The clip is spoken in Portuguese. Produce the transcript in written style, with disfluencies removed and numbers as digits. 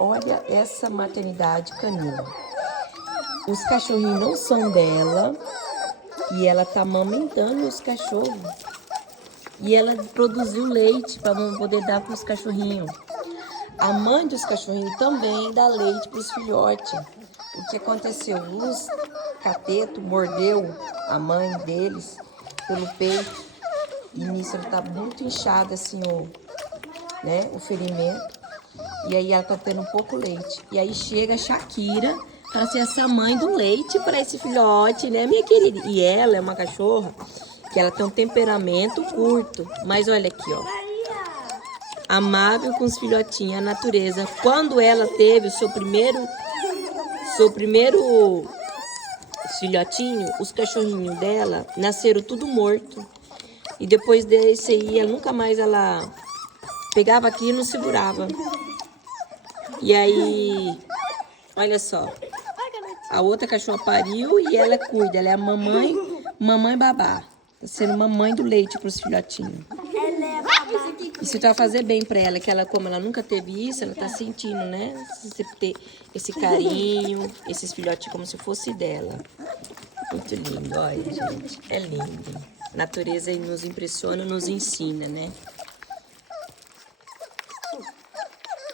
olha essa maternidade canina. Os cachorrinhos não são dela e ela tá amamentando os cachorros. E ela produziu leite para poder dar para os cachorrinhos. A mãe dos cachorrinhos também dá leite para os filhotes. O que aconteceu? Os catetos mordeu a mãe deles pelo peito. E nisso ela tá muito inchada assim, o ferimento. E aí ela tá tendo pouco leite. E aí chega a Shakira para ser essa mãe do leite para esse filhote, né, minha querida? E ela é uma cachorra que ela tem um temperamento curto. Mas olha aqui, ó. Amável com os filhotinhos, a natureza. Quando ela teve o seu primeiro filhotinho, os cachorrinhos dela nasceram tudo morto. E depois desse aí, ela nunca mais pegava aqui e não segurava. E aí, olha só. A outra cachorra pariu e ela cuida. Ela é a mamãe babá. Tá sendo mamãe do leite para os filhotinhos. Isso vai fazer bem para ela, que ela, como ela nunca teve isso, ela tá sentindo, né? Você ter esse carinho, esses filhotinhos como se fosse dela. Muito lindo, olha, gente. É lindo. A natureza nos impressiona, nos ensina, né?